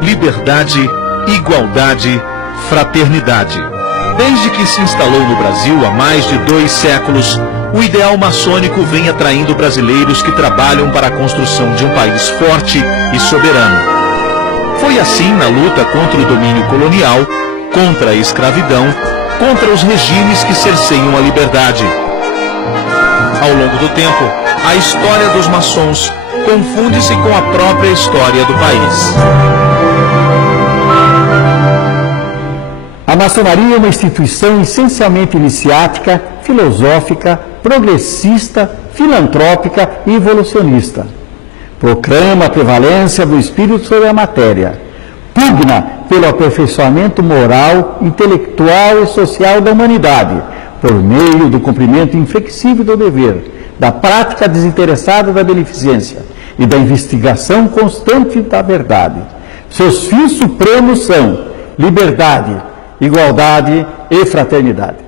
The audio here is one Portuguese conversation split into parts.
Liberdade, igualdade, fraternidade. Desde que se instalou no Brasil há mais de 2 séculos, o ideal maçônico vem atraindo brasileiros que trabalham para a construção de um país forte e soberano. Foi assim na luta contra o domínio colonial, contra a escravidão, contra os regimes que cerceiam a liberdade. Ao longo do tempo, a história dos maçons confunde-se com a própria história do país. A maçonaria é uma instituição essencialmente iniciática, filosófica, progressista, filantrópica e evolucionista. Proclama a prevalência do espírito sobre a matéria. Pugna pelo aperfeiçoamento moral, intelectual e social da humanidade, por meio do cumprimento inflexível do dever, da prática desinteressada da beneficência e da investigação constante da verdade. Seus fins supremos são liberdade, igualdade e fraternidade.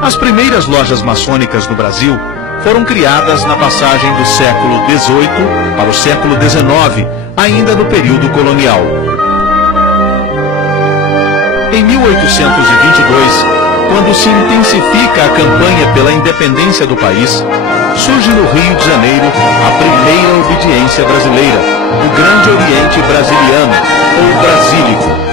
As primeiras lojas maçônicas no Brasil foram criadas na passagem do século XVIII para o século XIX, ainda no período colonial. Em 1822, quando se intensifica a campanha pela independência do país, surge no Rio de Janeiro a primeira obediência brasileira, o Grande Oriente Brasiliano, ou Brasílico.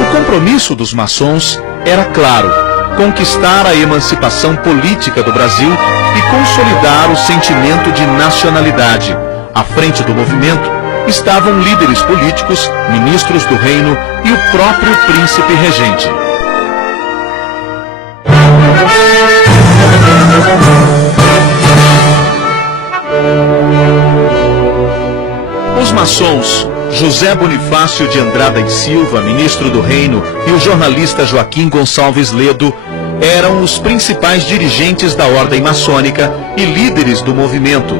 O compromisso dos maçons era claro: conquistar a emancipação política do Brasil e consolidar o sentimento de nacionalidade. À frente do movimento estavam líderes políticos, ministros do reino e o próprio príncipe regente. Os maçons José Bonifácio de Andrada e Silva, ministro do reino, e o jornalista Joaquim Gonçalves Ledo eram os principais dirigentes da ordem maçônica e líderes do movimento.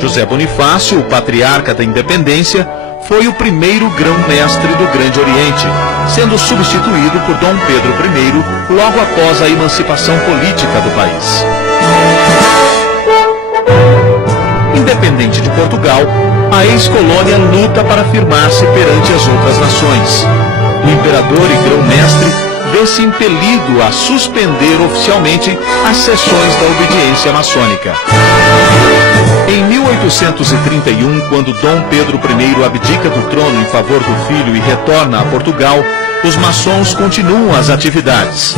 José Bonifácio, o patriarca da independência, foi o primeiro grão-mestre do Grande Oriente, sendo substituído por Dom Pedro I logo após a emancipação política do país. Independente de Portugal, a ex-colônia luta para afirmar-se perante as outras nações. O imperador e grão-mestre vê-se impelido a suspender oficialmente as sessões da obediência maçônica. Em 1831, quando Dom Pedro I abdica do trono em favor do filho e retorna a Portugal, os maçons continuam as atividades.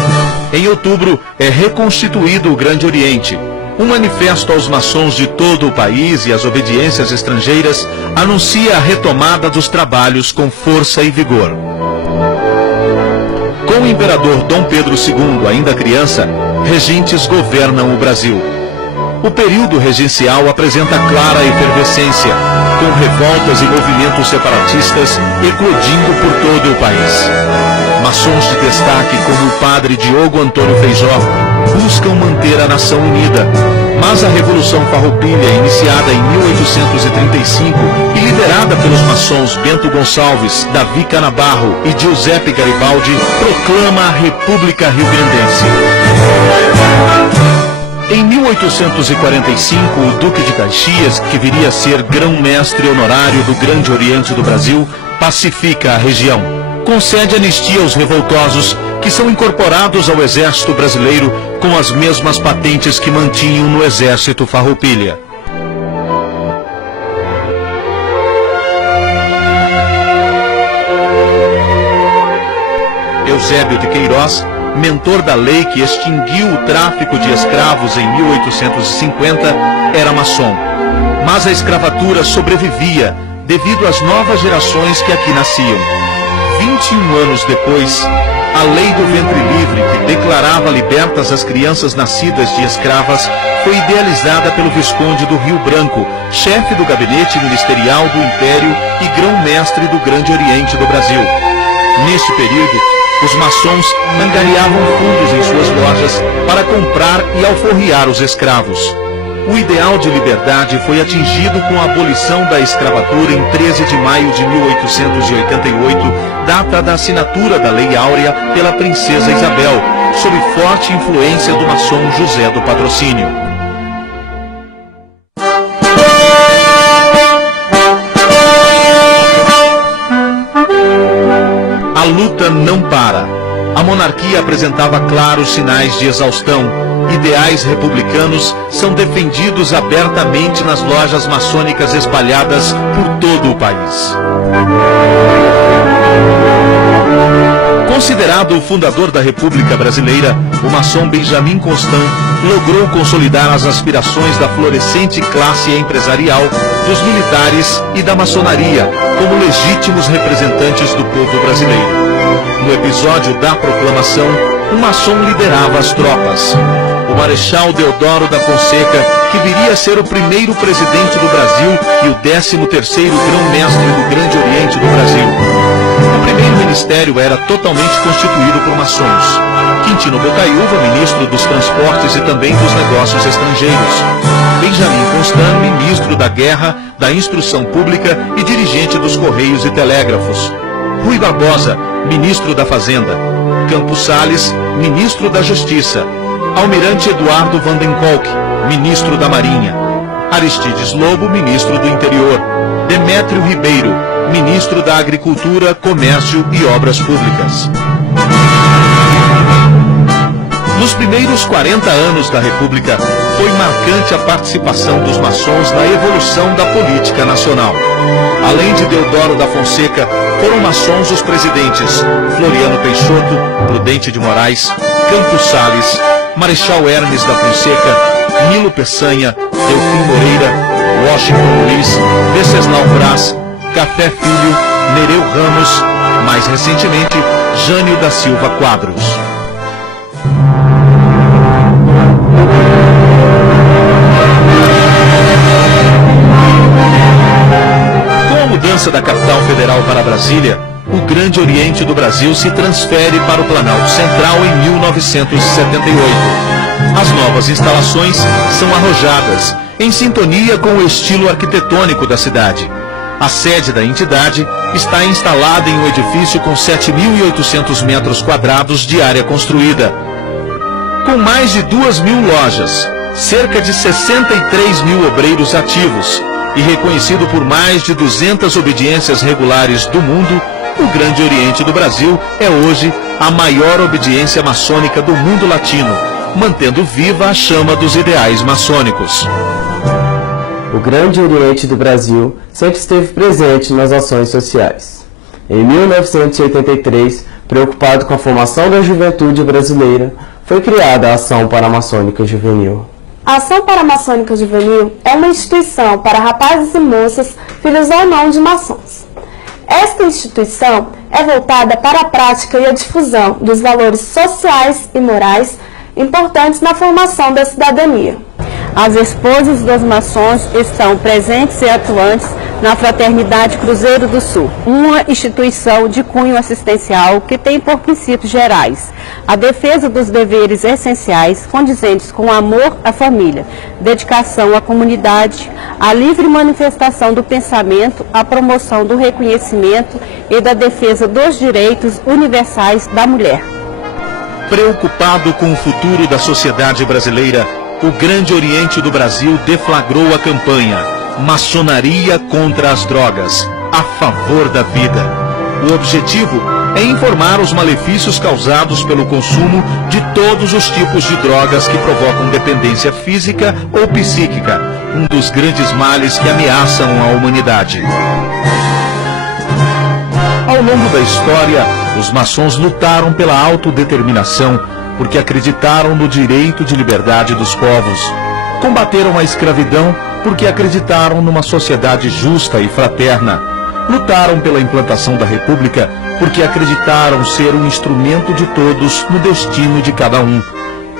Em outubro, é reconstituído o Grande Oriente. Um manifesto aos maçons de todo o país e às obediências estrangeiras anuncia a retomada dos trabalhos com força e vigor. Com o imperador Dom Pedro II ainda criança, regentes governam o Brasil. O período regencial apresenta clara efervescência, com revoltas e movimentos separatistas eclodindo por todo o país. Maçons de destaque, como o padre Diogo Antônio Feijó, buscam manter a nação unida. Mas a Revolução Farroupilha, iniciada em 1835 e liderada pelos maçons Bento Gonçalves, Davi Canabarro e Giuseppe Garibaldi, proclama a República Rio-Grandense. Em 1845, o Duque de Caxias, que viria a ser grão-mestre honorário do Grande Oriente do Brasil, pacifica a região. Concede anistia aos revoltosos, que são incorporados ao Exército Brasileiro com as mesmas patentes que mantinham no Exército Farroupilha. Eusébio de Queiroz, mentor da lei que extinguiu o tráfico de escravos em 1850, era maçom. Mas a escravatura sobrevivia devido às novas gerações que aqui nasciam. 21 anos depois, a lei do ventre livre, que declarava libertas as crianças nascidas de escravas, foi idealizada pelo Visconde do Rio Branco, chefe do gabinete ministerial do Império e grão-mestre do Grande Oriente do Brasil. Neste período, os maçons angariavam fundos em suas lojas para comprar e alforriar os escravos. O ideal de liberdade foi atingido com a abolição da escravatura em 13 de maio de 1888, data da assinatura da Lei Áurea pela princesa Isabel, sob forte influência do maçom José do Patrocínio. A luta não para. A monarquia apresentava claros sinais de exaustão. Ideais republicanos são defendidos abertamente nas lojas maçônicas espalhadas por todo o país. Considerado o fundador da República Brasileira, o maçom Benjamin Constant logrou consolidar as aspirações da florescente classe empresarial, dos militares e da maçonaria como legítimos representantes do povo brasileiro. No episódio da proclamação, o maçom liderava as tropas. O Marechal Deodoro da Fonseca, que viria a ser o primeiro presidente do Brasil e o 13º grão-mestre do Grande Oriente do Brasil. O primeiro ministério era totalmente constituído por maçons. Quintino Bocaiúva, ministro dos Transportes e também dos Negócios Estrangeiros. Benjamin Constant, ministro da Guerra, da Instrução Pública e dirigente dos Correios e Telégrafos. Rui Barbosa, ministro da Fazenda. Campos Salles, ministro da Justiça. Almirante Eduardo Vandenkolk, ministro da Marinha. Aristides Lobo, ministro do Interior. Demétrio Ribeiro, ministro da Agricultura, Comércio e Obras Públicas. Nos primeiros 40 anos da República, foi marcante a participação dos maçons na evolução da política nacional. Além de Deodoro da Fonseca, foram maçons os presidentes Floriano Peixoto, Prudente de Moraes, Campos Salles, Marechal Hermes da Fonseca, Nilo Peçanha, Delfim Moreira, Washington Luiz, Venceslau Braz, Café Filho, Nereu Ramos, mais recentemente, Jânio da Silva Quadros. Com a mudança da capital federal para Brasília, o Grande Oriente do Brasil se transfere para o Planalto Central em 1978. As novas instalações são arrojadas, em sintonia com o estilo arquitetônico da cidade. A sede da entidade está instalada em um edifício com 7.800 metros quadrados de área construída. Com mais de 2.000 lojas, cerca de 63 mil obreiros ativos e reconhecido por mais de 200 obediências regulares do mundo, o Grande Oriente do Brasil é hoje a maior obediência maçônica do mundo latino, mantendo viva a chama dos ideais maçônicos. O Grande Oriente do Brasil sempre esteve presente nas ações sociais. Em 1983, preocupado com a formação da juventude brasileira, foi criada a Ação Paramaçônica Juvenil. A Ação Paramaçônica Juvenil é uma instituição para rapazes e moças, filhos ou não de maçons. Esta instituição é voltada para a prática e a difusão dos valores sociais e morais importantes na formação da cidadania. As esposas dos maçons estão presentes e atuantes na Fraternidade Cruzeiro do Sul, uma instituição de cunho assistencial que tem por princípios gerais a defesa dos deveres essenciais condizentes com o amor à família, dedicação à comunidade, a livre manifestação do pensamento, a promoção do reconhecimento e da defesa dos direitos universais da mulher. Preocupado com o futuro da sociedade brasileira, o Grande Oriente do Brasil deflagrou a campanha Maçonaria contra as Drogas, a favor da vida. O objetivo é informar os malefícios causados pelo consumo de todos os tipos de drogas que provocam dependência física ou psíquica, um dos grandes males que ameaçam a humanidade. Ao longo da história, os maçons lutaram pela autodeterminação, porque acreditaram no direito de liberdade dos povos. Combateram a escravidão porque acreditaram numa sociedade justa e fraterna. Lutaram pela implantação da República porque acreditaram ser um instrumento de todos no destino de cada um.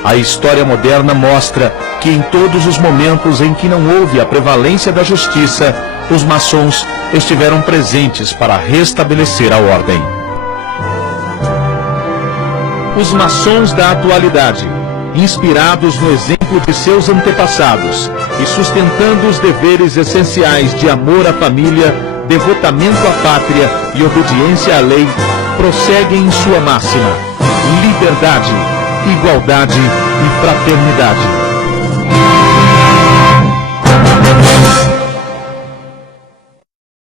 A história moderna mostra que em todos os momentos em que não houve a prevalência da justiça, os maçons estiveram presentes para restabelecer a ordem. os maçons da atualidade, inspirados no exemplo de seus antepassados e sustentando os deveres essenciais de amor à família, devotamento à pátria e obediência à lei, prosseguem em sua máxima: liberdade, igualdade e fraternidade.